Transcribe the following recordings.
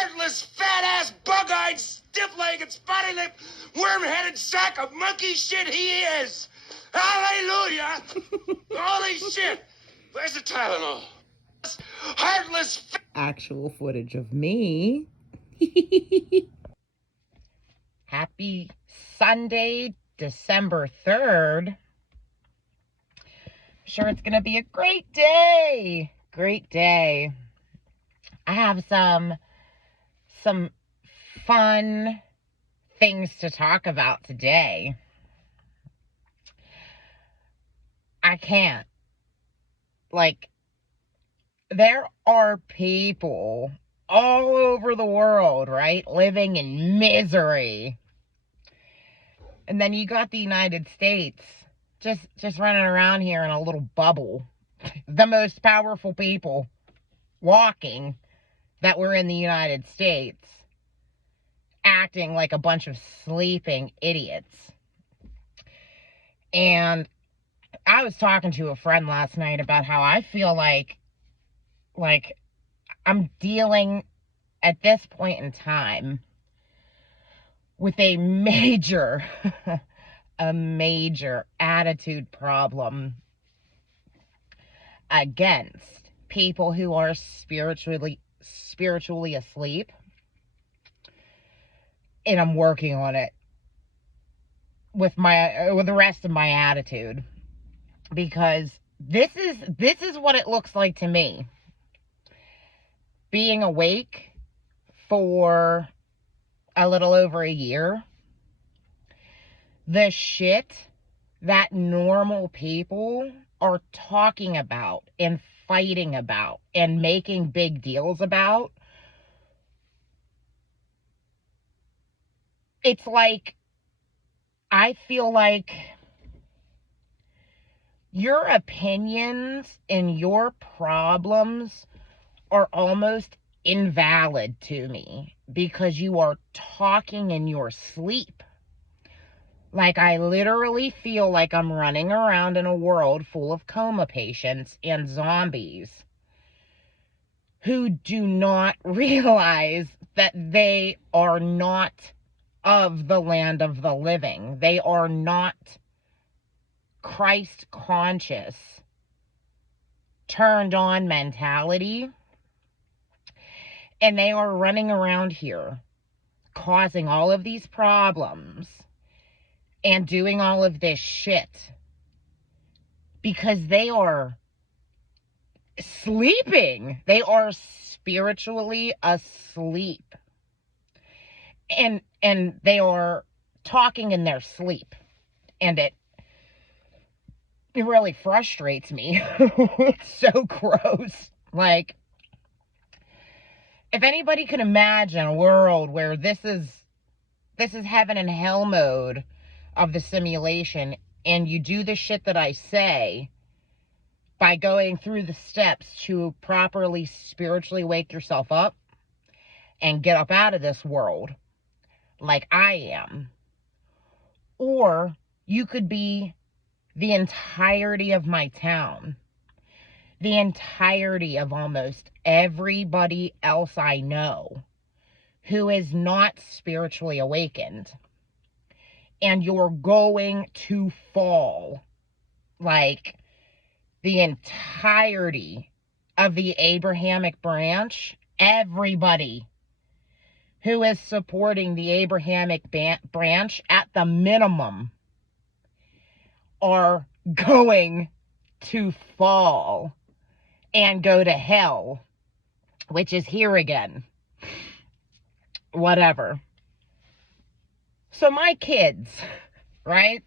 heartless, fat-ass, bug-eyed, stiff-legged, spotty-lipped, worm-headed sack of monkey shit he is. Hallelujah. Holy shit. Where's the Tylenol? Heartless. Actual footage of me. Happy Sunday, December 3rd. Sure, it's going to be a great day. Great day. I have some fun things to talk about today. I can't. There are people all over the world, right, living in misery. And then you got the United States just running around here in a little bubble. The most powerful people walking that were in the United States, acting like a bunch of sleeping idiots. And I was talking to a friend last night about how I feel like I'm dealing at this point in time with a major attitude problem against people who are spiritually asleep. And I'm working on it with the rest of my attitude, because this is what it looks like to me. Being awake for a little over a year, the shit that normal people are talking about and fighting about and making big deals about, it's like, I feel like your opinions and your problems are almost invalid to me because you are talking in your sleep. Like, I literally feel like I'm running around in a world full of coma patients and zombies who do not realize that they are not of the land of the living. They are not Christ conscious, turned on mentality. And they are running around here causing all of these problems and doing all of this shit because they are sleeping. They are spiritually asleep. And they are talking in their sleep. And it really frustrates me. It's so gross. Like, if anybody can imagine a world where this is heaven and hell mode of the simulation, and you do the shit that I say by going through the steps to properly spiritually wake yourself up and get up out of this world like I am. Or you could be the entirety of my town, the entirety of almost everybody else I know who is not spiritually awakened. And you're going to fall like the entirety of the Abrahamic branch. Everybody who is supporting the Abrahamic branch at the minimum are going to fall and go to hell, which is here again. Whatever. So my kids, right?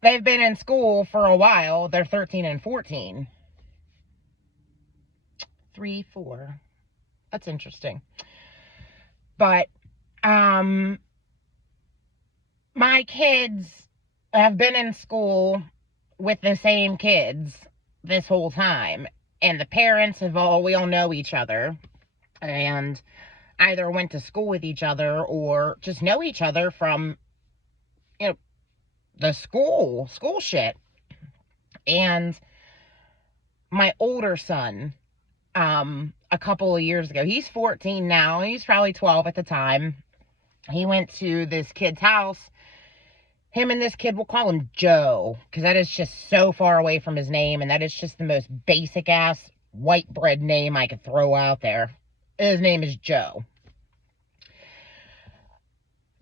They've been in school for a while. They're 13 and 14. 3, 4. That's interesting. But my kids have been in school with the same kids this whole time. And the parents we all know each other. And either went to school with each other or just know each other from, the school shit. And my older son, a couple of years ago. He's 14 now. He's probably 12 at the time. He went to this kid's house. Him and this kid, we'll call him Joe, because that is just so far away from his name, and that is just the most basic-ass white bread name I could throw out there. His name is Joe.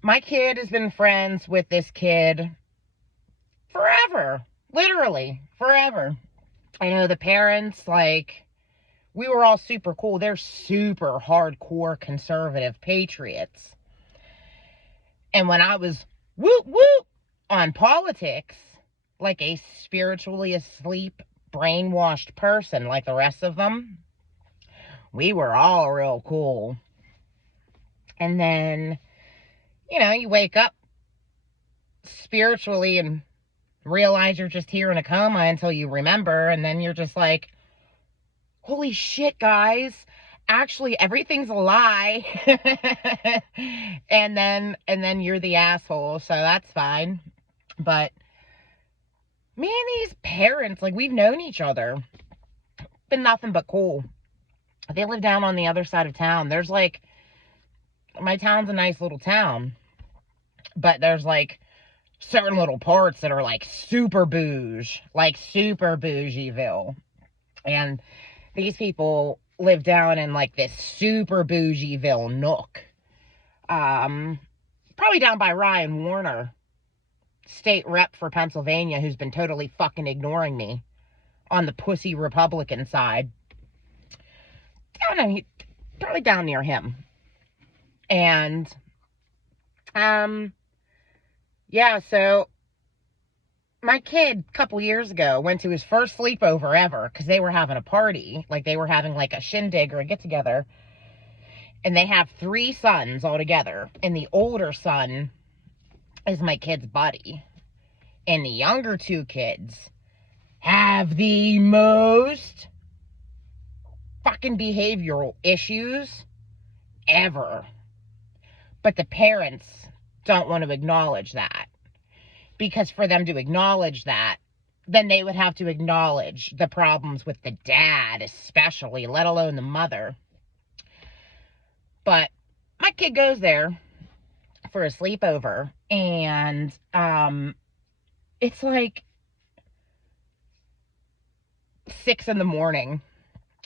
My kid has been friends with this kid forever. Literally, forever. I know the parents, like, we were all super cool. They're super hardcore conservative patriots. And when I was whoop whoop on politics, like a spiritually asleep, brainwashed person like the rest of them, we were all real cool. And then, you know, you wake up spiritually and realize you're just here in a coma until you remember, and then you're just like, holy shit, guys, actually everything's a lie. and then you're the asshole, so that's fine. But me and these parents, like, we've known each other, been nothing but cool. They live down on the other side of town. There's like, my town's a nice little town, but there's like certain little parts that are like super bougie, like super bougieville. And these people live down in like this super bougieville nook. Probably down by Ryan Warner, state rep for Pennsylvania, who's been totally fucking ignoring me on the pussy Republican side. I don't know, probably down near him. And, yeah, so my kid a couple years ago went to his first sleepover ever, because they were having a party. Like, they were having like a shindig or a get together. And they have 3 sons all together. And the older son is my kid's buddy. And the younger 2 kids have the most fucking behavioral issues ever. But the parents don't want to acknowledge that. Because for them to acknowledge that, then they would have to acknowledge the problems with the dad, especially, let alone the mother. But my kid goes there for a sleepover, and it's like 6 a.m.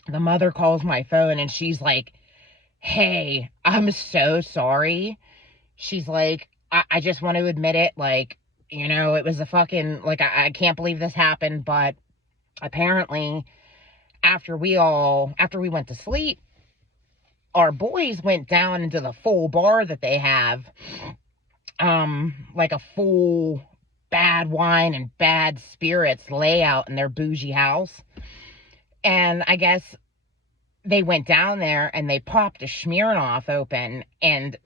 The mother calls my phone, and she's like, hey, I'm so sorry. She's like, I just want to admit it, like, you know, it was a fucking, like, I can't believe this happened, but apparently after we went to sleep, our boys went down into the full bar that they have, like a full bad wine and bad spirits layout in their bougie house. And I guess they went down there and they popped a Smirnoff open, and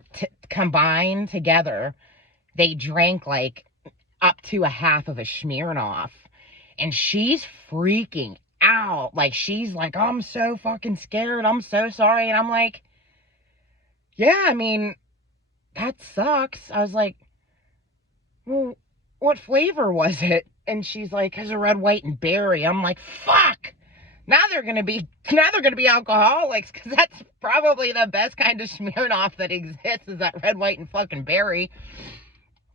combined together, they drank like up to a half of a Smirnoff. And she's freaking out. Like, she's like, I'm so fucking scared. I'm so sorry. And I'm like, yeah, I mean, that sucks. I was like, well, what flavor was it? And she's like, it's a red, white, and berry. I'm like, fuck. Now they're gonna be alcoholics, because that's probably the best kind of Smirnoff that exists, is that red, white, and fucking berry.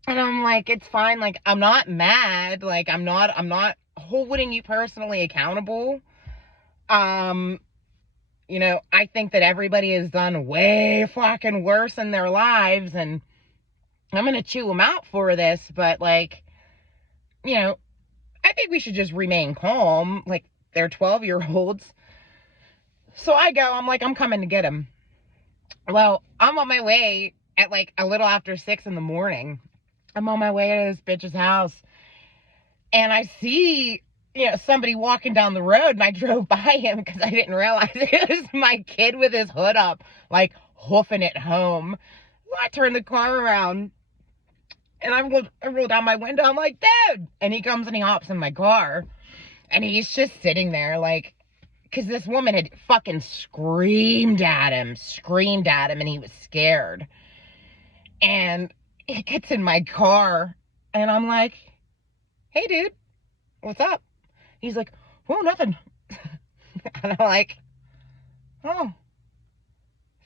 And I'm like, it's fine. Like, I'm not mad. Like, I'm not holding you personally accountable. You know, I think that everybody has done way fucking worse in their lives, and I'm gonna chew them out for this, but, like, you know, I think we should just remain calm. Like, they're 12-year-olds. So I go, I'm like, I'm coming to get him. Well, I'm on my way at like a little after 6 a.m. I'm on my way to this bitch's house, and I see, you know, somebody walking down the road, and I drove by him because I didn't realize it was my kid with his hood up, like hoofing it home. Well, I turned the car around, and I roll down my window. I'm like, dude! And he comes and he hops in my car, and he's just sitting there like, because this woman had fucking screamed at him, and he was scared. And he gets in my car, and I'm like, hey, dude, what's up? He's like, oh, nothing. And I'm like, oh,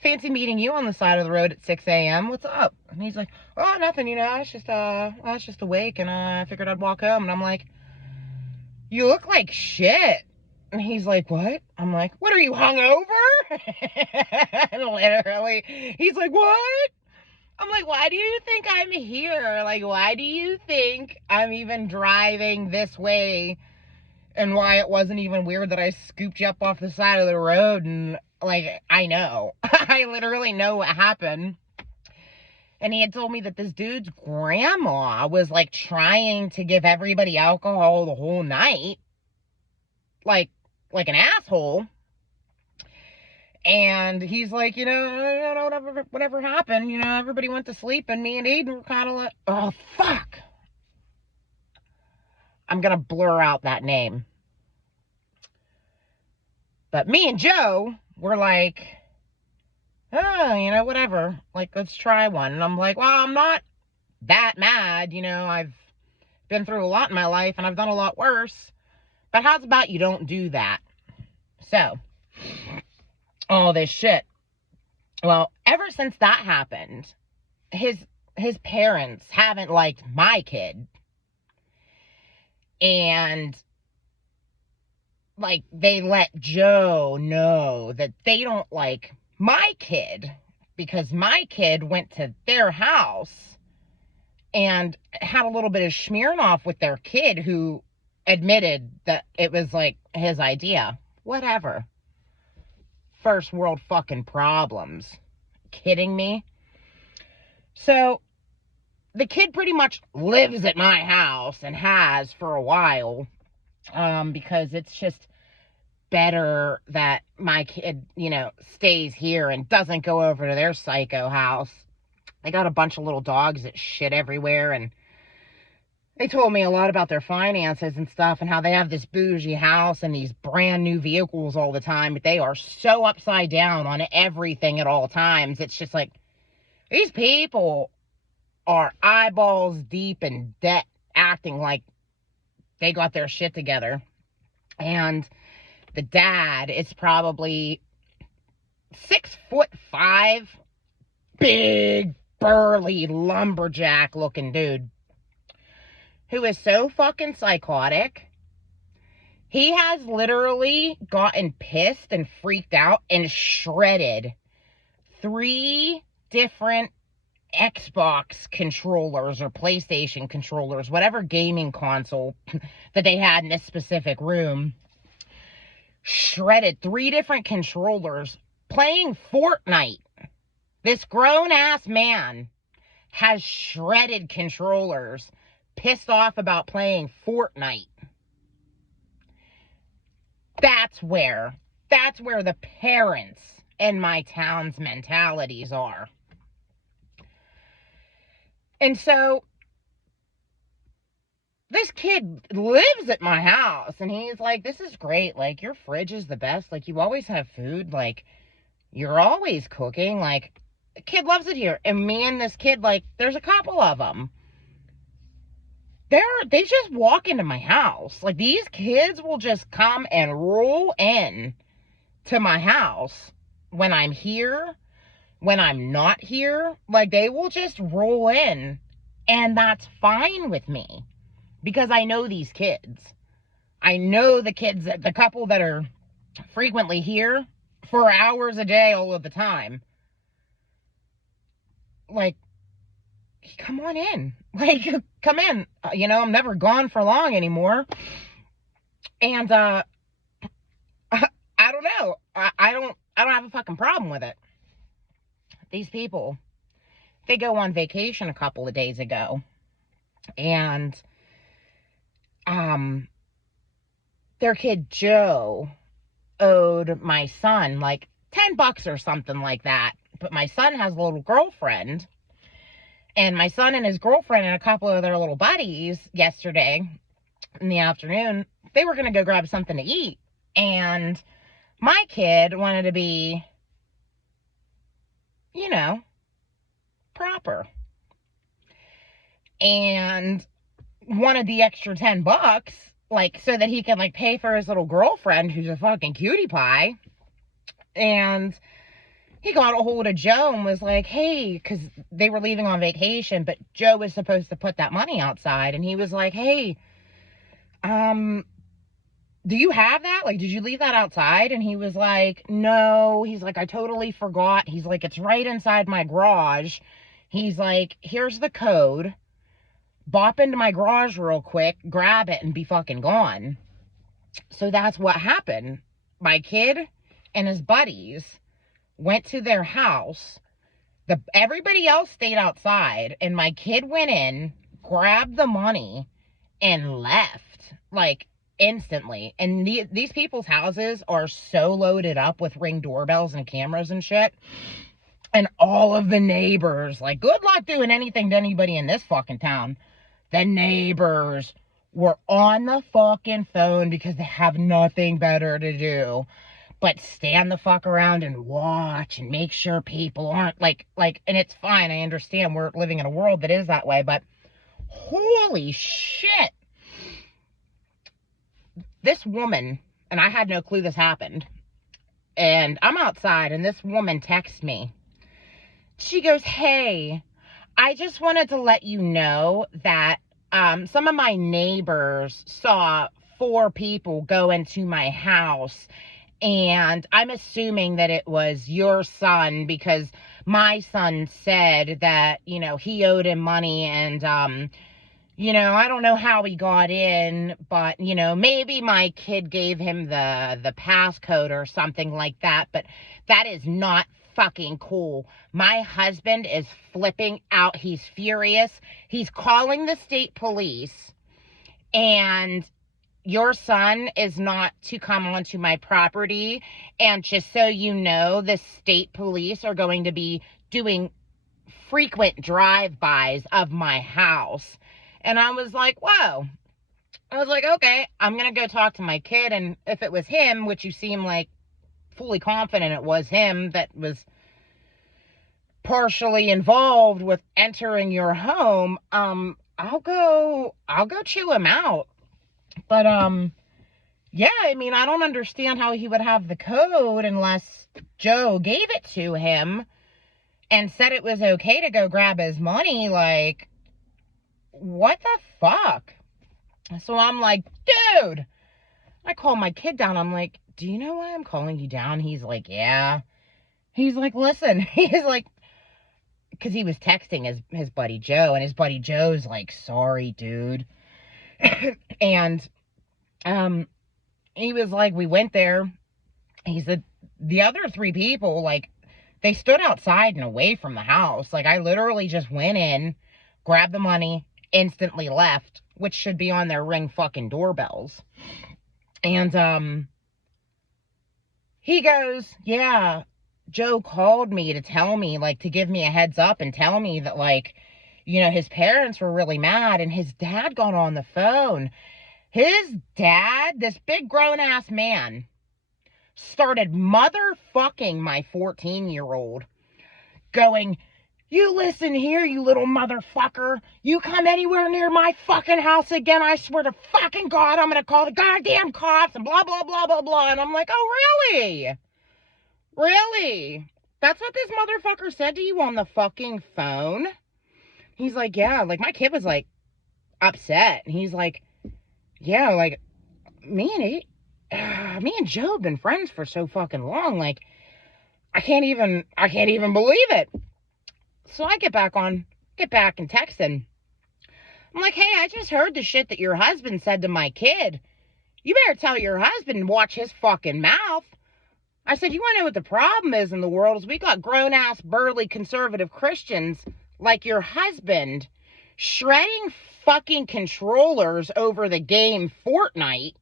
fancy meeting you on the side of the road at 6 a.m. What's up? And he's like, oh, nothing, I was just awake, and I figured I'd walk home. And I'm like, you look like shit. And he's like, what? I'm like, what, are you hungover? Literally. He's like, what? I'm like, why do you think I'm here? Like, why do you think I'm even driving this way? And why it wasn't even weird that I scooped you up off the side of the road? And, like, I know. I literally know what happened. And he had told me that this dude's grandma was, like, trying to give everybody alcohol the whole night. Like an asshole. And he's like, whatever happened, everybody went to sleep, and me and Aiden were kind of like, oh, fuck. I'm going to blur out that name. But me and Joe were like, oh, whatever. Like, let's try one. And I'm like, well, I'm not that mad. I've been through a lot in my life, and I've done a lot worse. But how's about you don't do that? So, all this shit. Well, ever since that happened, his parents haven't liked my kid. And, like, they let Joe know that they don't like my kid, because my kid went to their house and had a little bit of smearing off with their kid, who admitted that it was, like, his idea. Whatever. First world fucking problems. Kidding me? So, the kid pretty much lives at my house, and has for a while, because it's just better that my kid, stays here and doesn't go over to their psycho house. They got a bunch of little dogs that shit everywhere, and they told me a lot about their finances and stuff, and how they have this bougie house and these brand new vehicles all the time, but they are so upside down on everything at all times. It's just like, these people are eyeballs deep in debt, acting like they got their shit together. And the dad is probably 6'5", big, burly, lumberjack looking dude, who is so fucking psychotic. He has literally gotten pissed and freaked out and shredded 3 different Xbox controllers or PlayStation controllers, whatever gaming console that they had in this specific room. Shredded 3 different controllers playing Fortnite. This grown-ass man has shredded controllers, pissed off about playing Fortnite. That's where the parents in my town's mentalities are. And so, this kid lives at my house, and he's like, this is great, like, your fridge is the best, like, you always have food, like, you're always cooking, like, the kid loves it here. And me and this kid, like, there's a couple of them, they just walk into my house. Like, these kids will just come and roll in to my house when I'm here, when I'm not here. Like, they will just roll in, and that's fine with me, because I know these kids. I know the kids, the couple that are frequently here for hours a day, all of the time. Like, come on in. Like, come in. I'm never gone for long anymore. And, I don't know. I don't have a fucking problem with it. These people, they go on vacation a couple of days ago. And, their kid Joe owed my son like $10 or something like that. But my son has a little girlfriend. And my son and his girlfriend and a couple of their little buddies yesterday in the afternoon, they were going to go grab something to eat. And my kid wanted to be, proper. And wanted the extra $10, like, so that he can, like, pay for his little girlfriend, who's a fucking cutie pie. And he got a hold of Joe and was like, hey, because they were leaving on vacation, but Joe was supposed to put that money outside. And he was like, hey, do you have that? Like, did you leave that outside? And he was like, no. He's like, I totally forgot. He's like, it's right inside my garage. He's like, here's the code. Bop into my garage real quick, grab it, and be fucking gone. So that's what happened. My kid and his buddies went to their house. Everybody else stayed outside, and my kid went in, grabbed the money, and left, like, instantly. And these people's houses are so loaded up with Ring doorbells and cameras and shit. And all of the neighbors, like, good luck doing anything to anybody in this fucking town. The neighbors were on the fucking phone because they have nothing better to do but stand the fuck around and watch and make sure people aren't like, and it's fine. I understand we're living in a world that is that way, but holy shit. This woman, and I had no clue this happened, and I'm outside and this woman texts me. She goes, hey, I just wanted to let you know that some of my neighbors saw 4 people go into my house, and I'm assuming that it was your son because my son said that, you know, he owed him money, and, you know, I don't know how he got in, but, you know, maybe my kid gave him the passcode or something like that, but that is not fucking cool. My husband is flipping out. He's furious. He's calling the state police, and your son is not to come onto my property. And just so you know, the state police are going to be doing frequent drive-bys of my house. And I was like, whoa. I was like, okay, I'm going to go talk to my kid. And if it was him, which you seem like fully confident it was him that was partially involved with entering your home, I'll go chew him out. But, yeah, I mean, I don't understand how he would have the code unless Joe gave it to him and said it was okay to go grab his money. Like, what the fuck? So I'm like, dude, I call my kid down. I'm like, do you know why I'm calling you down? He's like, yeah. He's like, listen, he's like, because he was texting his buddy Joe, and his buddy Joe's like, sorry, dude. And, he was like, we went there. He said, the other 3 people, like, they stood outside and away from the house. Like, I literally just went in, grabbed the money, instantly left, which should be on their Ring fucking doorbells. And, he goes, yeah, Joe called me to tell me, like, to give me a heads up and tell me that, like, you know, his parents were really mad, and his dad got on the phone. His dad, this big grown-ass man, started motherfucking my 14-year-old, going, you listen here, you little motherfucker. You come anywhere near my fucking house again, I swear to fucking God, I'm gonna call the goddamn cops, and blah, blah, blah, blah, blah. And I'm like, oh, really? Really? That's what this motherfucker said to you on the fucking phone? He's like, yeah. Like, my kid was, like, upset. And he's like, yeah, like, me and Joe have been friends for so fucking long. Like, I can't even believe it. So I get back and text him. I'm like, hey, I just heard the shit that your husband said to my kid. You better tell your husband and watch his fucking mouth. I said, you want to know what the problem is in the world? Is we got grown-ass, burly, conservative Christians like your husband shredding fucking controllers over the game Fortnite,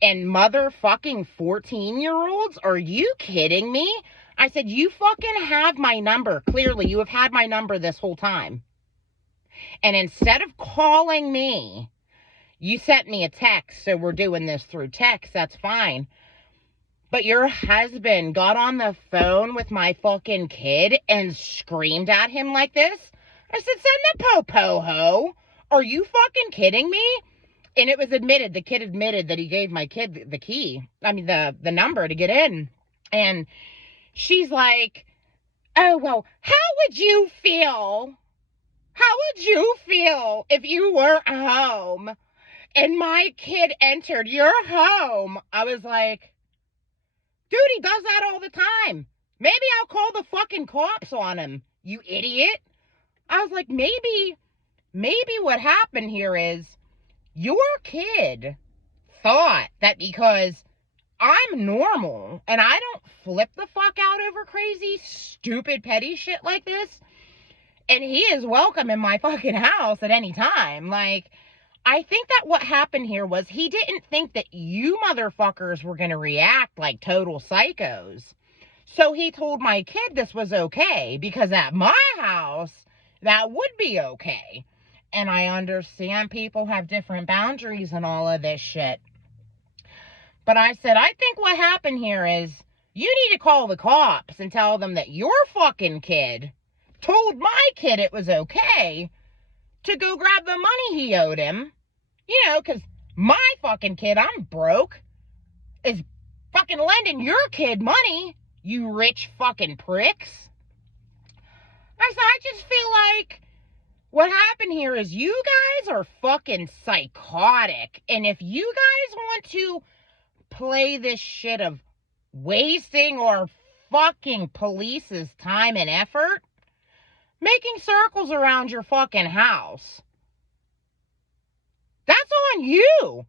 and motherfucking 14-year-olds? Are you kidding me? I said, you fucking have my number. Clearly, you have had my number this whole time. And instead of calling me, you sent me a text, so we're doing this through text. That's fine. But your husband got on the phone with my fucking kid and screamed at him like this? I said, send the po-po-ho. Are you fucking kidding me? And it was admitted, the kid admitted that he gave my kid the key. I mean, the number to get in. And she's like, oh, well, how would you feel? How would you feel if you weren't home and my kid entered your home? I was like, dude, he does that all the time. Maybe I'll call the fucking cops on him, you idiot. I was like, maybe what happened here is your kid thought that because I'm normal and I don't flip the fuck out over crazy, stupid, petty shit like this, and he is welcome in my fucking house at any time. Like, I think that what happened here was he didn't think that you motherfuckers were going to react like total psychos. So he told my kid this was okay because at my house, that would be okay. And I understand people have different boundaries and all of this shit. But I said, I think what happened here is you need to call the cops and tell them that your fucking kid told my kid it was okay to go grab the money he owed him. You know, because my fucking kid, I'm broke, is fucking lending your kid money, you rich fucking pricks. I said, I just feel like what happened here is you guys are fucking psychotic. And if you guys want to play this shit of wasting our fucking police's time and effort, making circles around your fucking house, that's on you.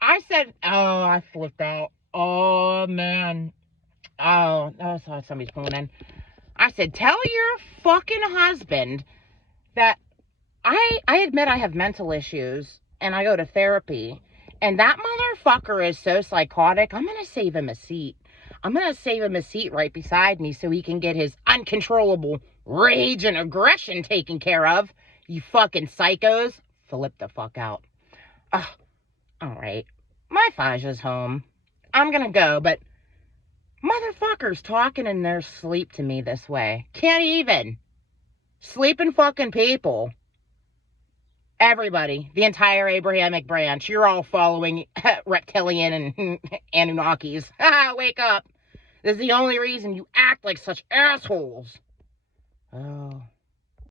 I said, oh, I flipped out. Oh, man. Oh, I saw somebody's pulling in. I said, tell your fucking husband that I admit I have mental issues and I go to therapy. And that motherfucker is so psychotic, I'm going to save him a seat. I'm going to save him a seat right beside me so he can get his uncontrollable rage and aggression taken care of. You fucking psychos. Flip the fuck out. All right. My Faja's home. I'm going to go, but motherfuckers talking in their sleep to me this way. Can't even. Sleeping fucking people. Everybody, the entire Abrahamic branch, you're all following reptilian and Anunnakis. Wake up. This is the only reason you act like such assholes. Oh.